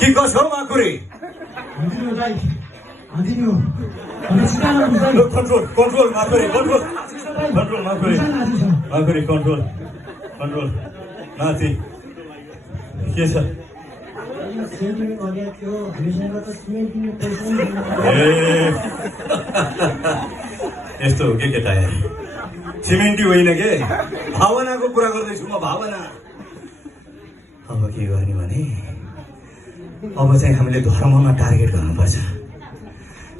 के कसो Makuri control Makuri control Makuri control माथि के छ यस्तो हो के केटा सिमेन्टी होइन के भावनाको कुरा गर्दैछु म भावना अब के गर्ने भने अब चाहिँ हामीले धर्ममा टार्गेट गर्नुपर्छ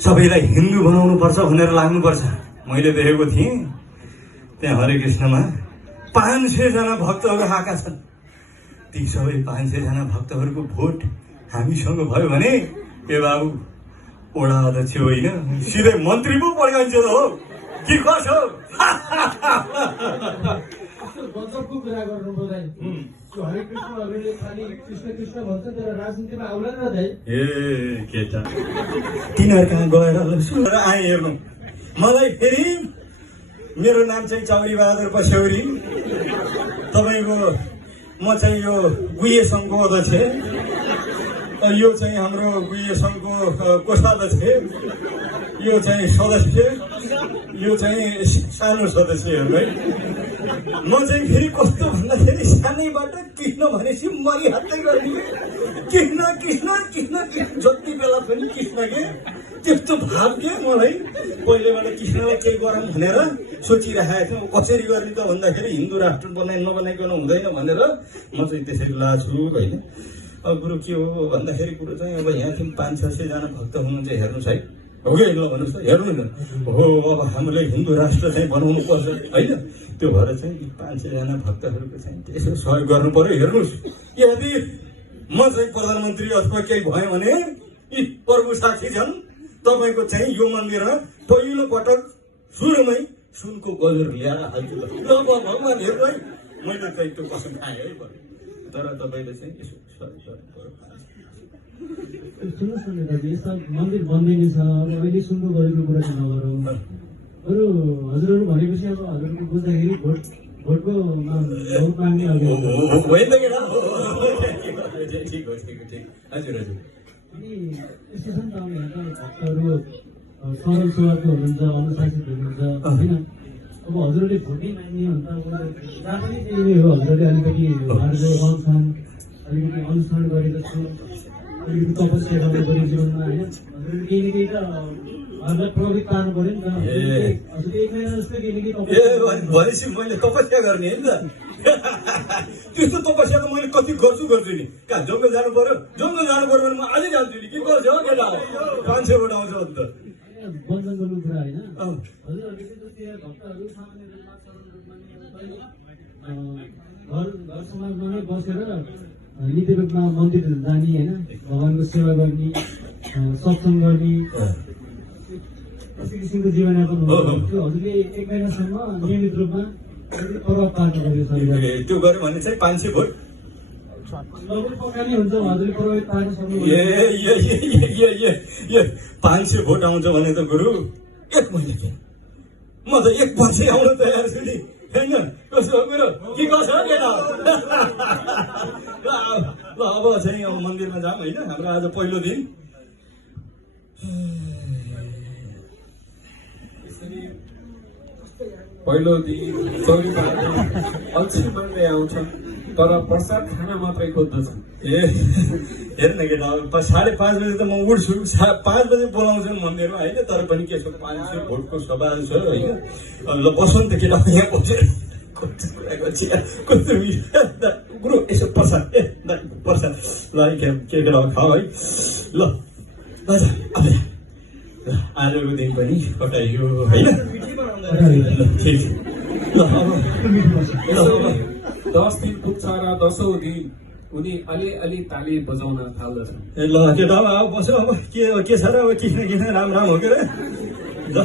सबैलाई हिन्दू बनाउनु पर्छ भनेर लाग्नुपर्छ मैले देखेको थिएँ त्यहाँ हरे कृष्णमा 500 जना भक्तहरू आएका छन् ती सबै 500 जना भक्तहरूको भोट हामीसँग भयो भने ए बाबु ओडा अध्यक्ष होइन सिधै मन्त्री पो पड्काइन्छ त हो कि कसो गजबको कुरा गर्नुभयो हरे कृष्णहरूले खालि कृष्ण कृष्ण भन्छ तर राजनीतिमा आउला न दाइ ए केटा तिनीहरू कहाँ गएर आए हेर्नु मलाई फेरि मेरो नाम चाहिँ चौरी बहादुर पस्यौरी तपाईँको म चाहिँ यो गुहे सङ्घको अध्यक्ष यो चाहिँ हाम्रो गुहे सङ्घको कोषाध्यक्ष यो चाहिँ सदस्य यो चाहिँ सानो सदस्य है म चाहिँ फेरि कस्तो भन्दाखेरि सानैबाट कृष्ण भनेपछि मरिहाल्दै गर्ने कृष्ण कृष्ण कृष्ण जति बेला पनि कृष्ण के त्यस्तो भाव के मलाई पहिलेबाट कृष्णलाई केही गरौँ भनेर सोचिरहेको थिएँ कसरी गर्ने त भन्दाखेरि हिन्दू राष्ट्र नबनाइकन हुँदैन भनेर म चाहिँ त्यसरी लाछु होइन अब कुरो के हो भन्दाखेरि कुरो चाहिँ अब यहाँ चाहिँ 500-600 जना भक्त हुनुहुन्छ हेर्नुहोस् है हो कि ल भन्नुहोस् त हेर्नु न हो अब हामीले हिन्दू राष्ट्र चाहिँ बनाउनु पर्छ होइन त्यो भएर चाहिँ 500 जना भक्तहरूको चाहिँ यसो सहयोग गर्नु पर्यो हेर्नुहोस् यदि म चाहिँ प्रधानमन्त्री अथवा केही भयो भने यी प्रभु साक्षी छन् तपाईँको चाहिँ यो मन्दिरमा पहिलो पटक सुरुमै सुनको गजर ल्याएर हाल्छु ल भगवान्हरूलाई मैले चाहिँ त्यो कसम खाएँ है तर तपाईँले चाहिँ यसो सहयोग गर्नु पर्यो सुन्नुहोस् न दाजु यस्ता मन्दिर बन्दैन छ अब अहिले सुन्नु गरेको कुरा चाहिँ नगरौँ अरू हजुरहरू भनेपछि अब हजुरको बुझ्दाखेरि भोटको भोट माग्ने अनि यस्तो छ नि त अब यहाँका भक्तहरू सरल स्वभावको हुनुहुन्छ अनुशासित हुनुहुन्छ होइन अब हजुरहरूले भोटै माग्ने भन्दा जहाँ पनि त्यही हो हजुरहरूले अलिकति रहन्छन् अलिकति अनुसरण गरेको छु अलिकति तपस्या गर्नु पऱ्यो जीवनमा होइन हजुरले केही न केही त हजुरलाई प्रभावित पार्नु पऱ्यो नि त हजुर 1 महिना जस्तो केही न केही भनेपछि मैले तपस्या गर्ने होइन त त्यस्तो तपस्या त मैले कति गर्छु नि कहाँ जङ्गल जानु पर्यो जङ्गल जानु पर्यो भने म अझै जान्छु नि के गर्छ हो केटा 500 वटा आउँछ अन्त बन्धन गर्नु कुरा होइन हजुरहरूले चाहिँ जस्तै भक्तहरू सामान्य रूपमा घर समाजमा नै बसेर नित्य रूपमा मन्दिर जाने होइन भगवान्को सेवा गर्ने सत्सङ्ग गर्ने यस्तो किसिमको जीवनयापन हुन्थ्यो हजुरले 1 महिनासम्म नियमित रूपमा प्रभाव पार्नु पर्यो शरीरलाई त्यो गर्यो भने चाहिँ 500 भोट लगभग पक्का नै हुन्छ हजुरले प्रभावित पार्न सक्नु 500 भोट आउँछ भने त गुरु 1 महिना के म त 1 वर्ष आउन तयार छु नि होइन कसो कुरो के कसो केटा ल अब चाहिँ अब मन्दिरमा जाऊँ होइन हाम्रो आज पहिलो दिन पहिलो दिन अल्छी मान्दै आउँछन् तर प्रसाद खाना मात्रै खोज्दछन् ए हेर न केटा 5:30 बजे त म उठ्छु 5 बजे बोलाउँछन् मन्दिरमा होइन तर पनि के छ 500 भोटको सभा छ होइन ल बसन्त केटा यहाँ बसेर गुरु यसो प्रसाद ल के केटा खाऊ है ल आजको दिन पनि कटाइयो होइन ठिक ल 10 दिन पुग्छ र 10औं दिन उनी अलि ताली बजाउन थाल्दछन् ए ल केटा अब बस अब के छ र अब कृष्ण राम राम हो के रे ल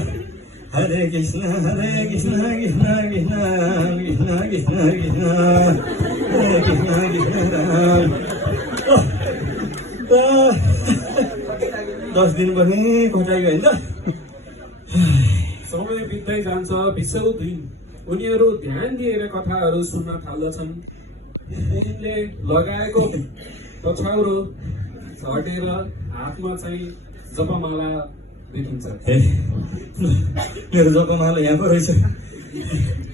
हरे कृष्ण कृष्ण कृष्ण कृष्ण कृष्ण कृष्ण कृष्ण हरे कृष्ण कृष्ण राम 10 दिन पनि कटाइयो होइन समय बित्दै जान्छ 20औं दिन उनीहरू ध्यान दिएर कथाहरू सुन्न थाल्दछन् उनले लगाएको पछाउरो झटेर हातमा चाहिँ जपमाला देखिन्छ। ए मेरो जपमाला यहाँ पो रहेछ।